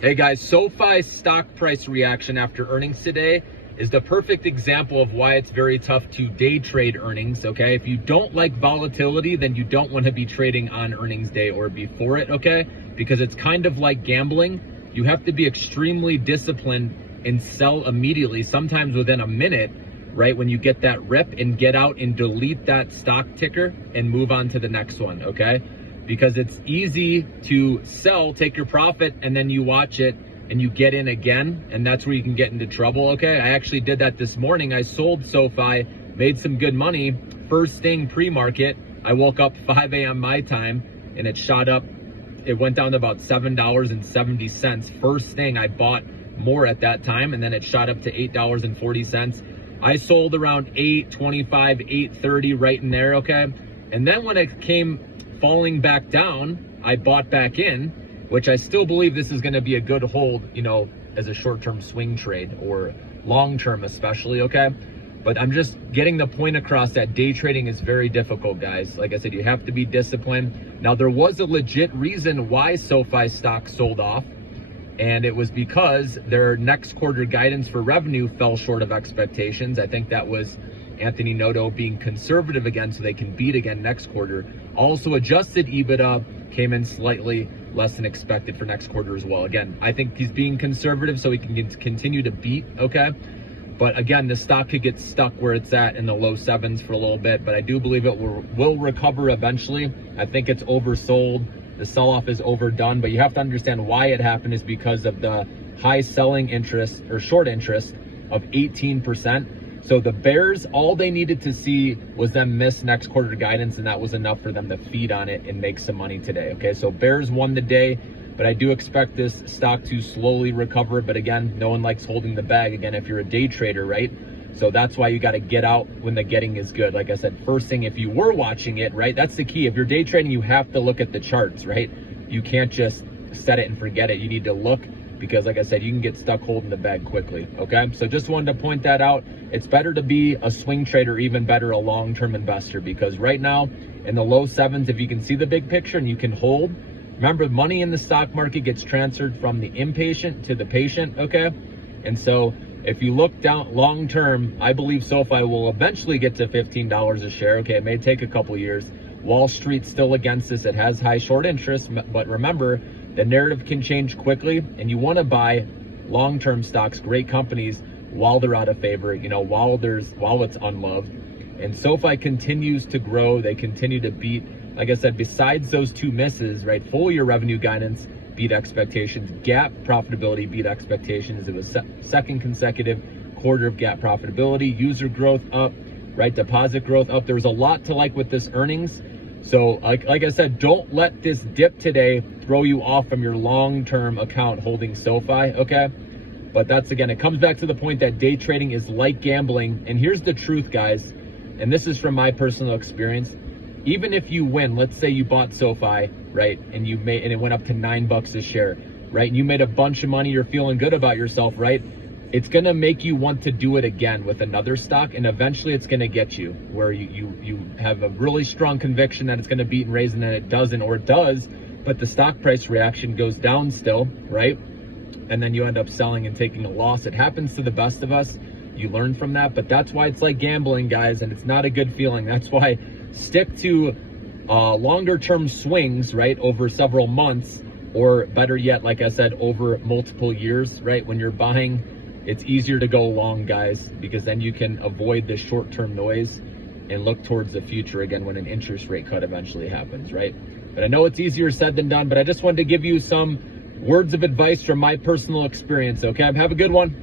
Hey guys, SOFI's stock price reaction after earnings today is the perfect example of why it's very tough to day trade earnings, okay? If you don't like volatility, then you don't want to be trading on earnings day or before it, okay? Because it's kind of like gambling. You have to be extremely disciplined and sell immediately, sometimes within a minute, right? When you get that rip, and get out and delete that stock ticker and move on to the next one, okay? Because it's easy to sell, take your profit, and then you watch it and you get in again, and that's where you can get into trouble, okay? I actually did that this morning. I sold SOFI, made some good money, first thing pre-market. I woke up 5 a.m. my time, and it shot up. It went down to about $7.70. First thing, I bought more at that time, and then it shot up to $8.40. I sold around $8.25, $8.30, right in there, okay? And then when it came falling back down, I bought back in, which I still believe this is going to be a good hold, you know, as a short-term swing trade or long-term especially, okay? But I'm just getting the point across that day trading is very difficult, guys. Like I said, you have to be disciplined. Now, there was a legit reason why SOFI stock sold off, and it was because their next quarter guidance for revenue fell short of expectations. I think that was Anthony Noto being conservative again so they can beat again next quarter. Also, adjusted EBITDA came in slightly less than expected for next quarter as well. Again, I think he's being conservative so he can continue to beat, okay? But again, the stock could get stuck where it's at in the low sevens for a little bit, but I do believe it will recover eventually. I think it's oversold. The sell-off is overdone, but you have to understand why it happened is because of the high selling interest or short interest of 18%. So the bears, all they needed to see was them miss next quarter guidance, and that was enough for them to feed on it and make some money today, okay? So bears won the day, but I do expect this stock to slowly recover. But again, no one likes holding the bag, again, if you're a day trader, right? So that's why you got to get out when the getting is good. Like I said, first thing, if you were watching it, right, that's the key. If you're day trading, you have to look at the charts, right? You can't just set it and forget it. You need to look, because like I said, you can get stuck holding the bag quickly, okay? So just wanted to point that out. It's better to be a swing trader, even better a long-term investor, because right now in the low sevens, if you can see the big picture and you can hold, remember, money in the stock market gets transferred from the impatient to the patient, okay? And so if you look down long-term, I believe SOFI will eventually get to $15 a share, okay? It may take a couple years. Wall Street's still against this. It has high short interest, but remember, the narrative can change quickly, and you want to buy long-term stocks, great companies, while they're out of favor, you know, while it's unloved. And SOFI continues to grow. They continue to beat, like I said, besides those two misses, right? Full year revenue guidance beat expectations. GAAP profitability beat expectations. It was second consecutive quarter of GAAP profitability. User growth up, right? Deposit growth up. There was a lot to like with this earnings. So like I said, don't let this dip today throw you off from your long-term account holding SOFI, okay? But that's, again, it comes back to the point that day trading is like gambling. And here's the truth, guys, and this is from my personal experience. Even if you win, let's say you bought SOFI, right, and it went up to $9 a share, right? And you made a bunch of money, you're feeling good about yourself, right? It's gonna make you want to do it again with another stock, and eventually it's gonna get you where you have a really strong conviction that it's gonna beat and raise, and then it doesn't, or it does, but the stock price reaction goes down still, right? And then you end up selling and taking a loss. It happens to the best of us. You learn from that, but that's why it's like gambling, guys, and it's not a good feeling. That's why stick to longer term swings, right, over several months, or better yet, like I said, over multiple years, right? When you're buying, it's easier to go long, guys, because then you can avoid the short-term noise and look towards the future again when an interest rate cut eventually happens, right? But I know it's easier said than done, but I just wanted to give you some words of advice from my personal experience, okay? Have a good one.